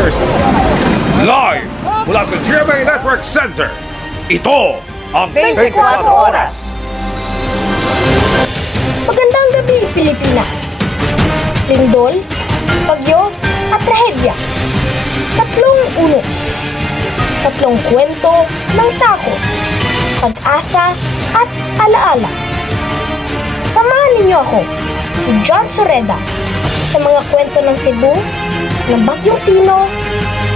University. Live mula sa GMA Network Center, ito ang 24 Oras. Magandang gabi, Pilipinas. Lindol, bagyo, at trahedya. Tatlong unos. Tatlong kwento ng takot, pag-asa, at alaala. Samahan ninyo ako, si John Soreda, sa mga kwento ng Cebu, ng Bagyong Tino,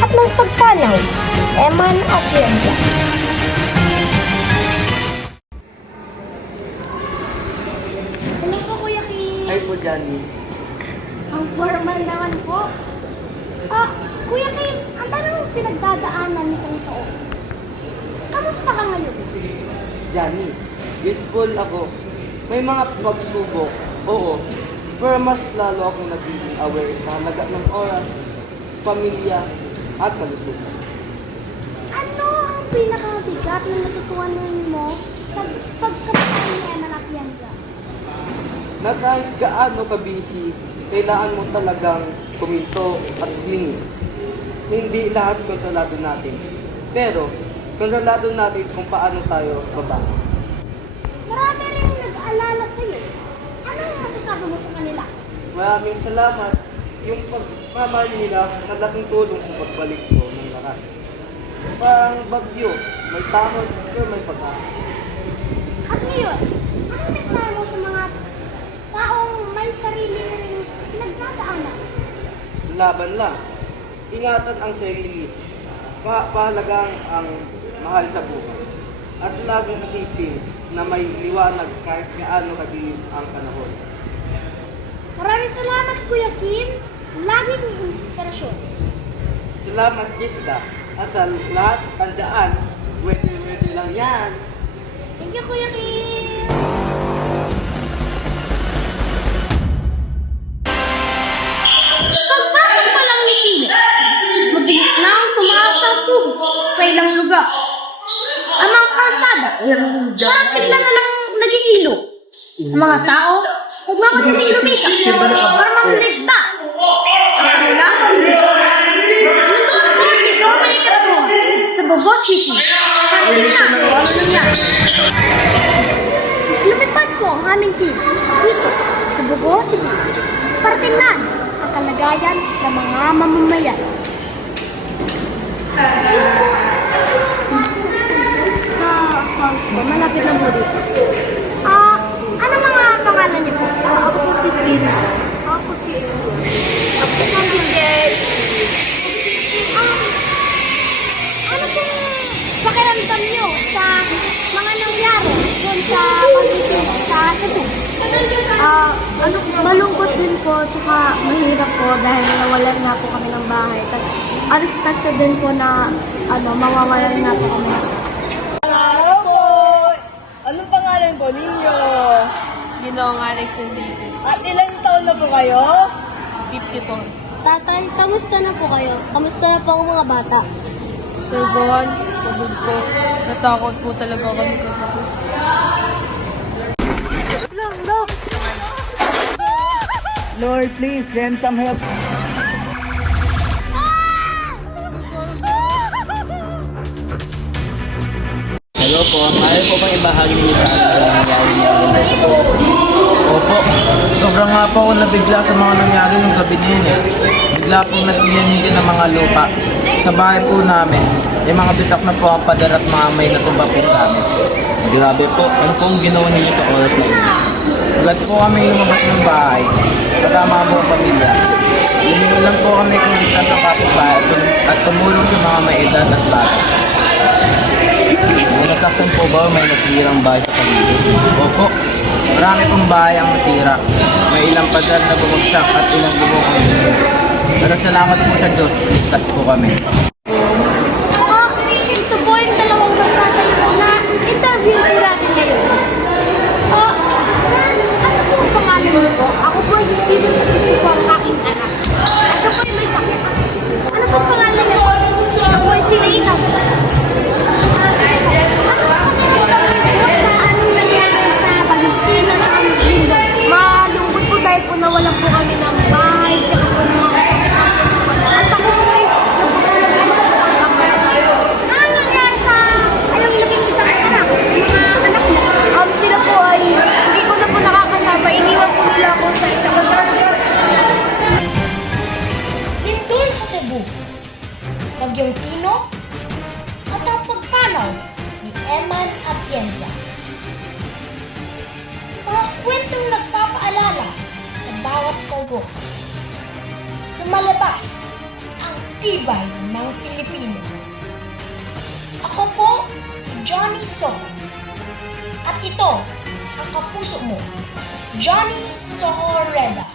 at ng pagpanaw ni Eman Atienza. Hello po, Kuya Kim. Hi po, Johnny. Ang formal naman po. Kuya Kim, ang dami mong pinagdadaanan nitong taon. Kamusta ka ngayon? Johnny, grateful ako. May mga pagsubok, oo. Pero mas lalo akong nagiging aware sa halaga ng oras, pamilya, at kalusugan. Ano ang pinakabigat na natutunan mo sa pagkapatay ni Eman Atienza? Na kahit gaano ka-busy, kailangan mo talagang kuminto at humingi. Hindi lahat kontrolado natin. Pero, kontrolado natin kung paano tayo babangon. Marami rin nag-aalala sa'yo. Ano ang masasabi mo sa kanila? Maraming salamat. Yung pagmamahal nila, malaking tulong sa pagbalik ko ng lakas. Parang bagyo, may tamod, pero may pag-asa. At ngayon, anong mensahe mo sa mga taong may sarili ring pinagdadaanan? Laban lang. Ingatan ang sarili. Pahalagang ang mahal sa buhay. At laging isipin na may liwanag kahit gaano kadilim ang panahon. Maraming salamat, Kuya Kim. Laging may inspirasyon. Salamat, Jessica. At sa lahat, tandaan, pwede lang yan. Thank you, Kuya Kim. Pagpasok pa lang ni Tino, mabilis na ang tumaas ang tubo sa ilang lugar. Ang mga kalsada, parang bigla na lang nagigilo. Ang mga tao, nagmamadaling lumikas para makuligta. Ang kanilang nandun po si Dominic Ramon sa Bogo City. Parang na kung ano nangyari. Lumipad po ang aming team dito sa Bogo City para tingnan ang kalagayan ng mga mamamayan. Sa falls po, malapit na po dito. Ano mga pangalan niyo po? Ako po si Tina. Ako si Edward. Ako po si Jess. Ano pong pakiramdam niyo sa mga nangyari doon sa pagtitin sa Cebu? Malungkot din po, tsaka mahirap po dahil nawalan nga po kami ng bahay. Tapos unexpected din po na mawawalan nga po kami. Araw po! Anong pangalan po ninyo? Ginoong Alex Enrique, At ilang taon na po kayo? 54. Tatay, kamusta na po kayo? Kamusta na po ang mga bata? Sir Bohan, pagod po. Natakot po talaga kami kasi. Lord, please send some help. Hello po, maaari po bang ibahagi niyo sa akin ang nangyari niyo sa Bogo City? Opo, sobrang nga po ako nabigla sa mga nangyari ng gabi niyo. Bigla pong nagsiyanigin ng mga lupa. Sa bahay po namin, may mga bitak na po ang pader at mga may natumba po sa amin. Grabe po, ano pong ginawa niyo sa oras na yun? Agad po kami lumabas ng bahay, kasama po ang pamilya. Lumingo lang po kami kung isang kapitbahay at tumulong sa mga may edad at bata. May nasaktan po ba o may nasirang bahay sa paligid? Opo, marami pong bahay ang natira. May ilang pader na bumagsak at ilang bubong ang sinunod. Pero salamat po sa Diyos, ligtas po kami. Ito po yung dalawang magtatayo na interview natin ngayon. Sir, ano po ang pangalan niyo po? Ako po si Steven Atienza po ang aking anak. Siya po yung may sakit. Ano po ang pangalan niyo? Ako po si Reina. Sa anong nangyari sa Bagyong at Lindol? Malungkot po dahil po nawalan po kami ng bahay. At ako po panaw ni Eman Atienza. Mga kwentong nagpapaalala sa bawat tago. Lumalabas ang tibay ng Pilipino. Ako po si Johnny Soho. At ito ang kapuso mo, Johnny Soho Reda.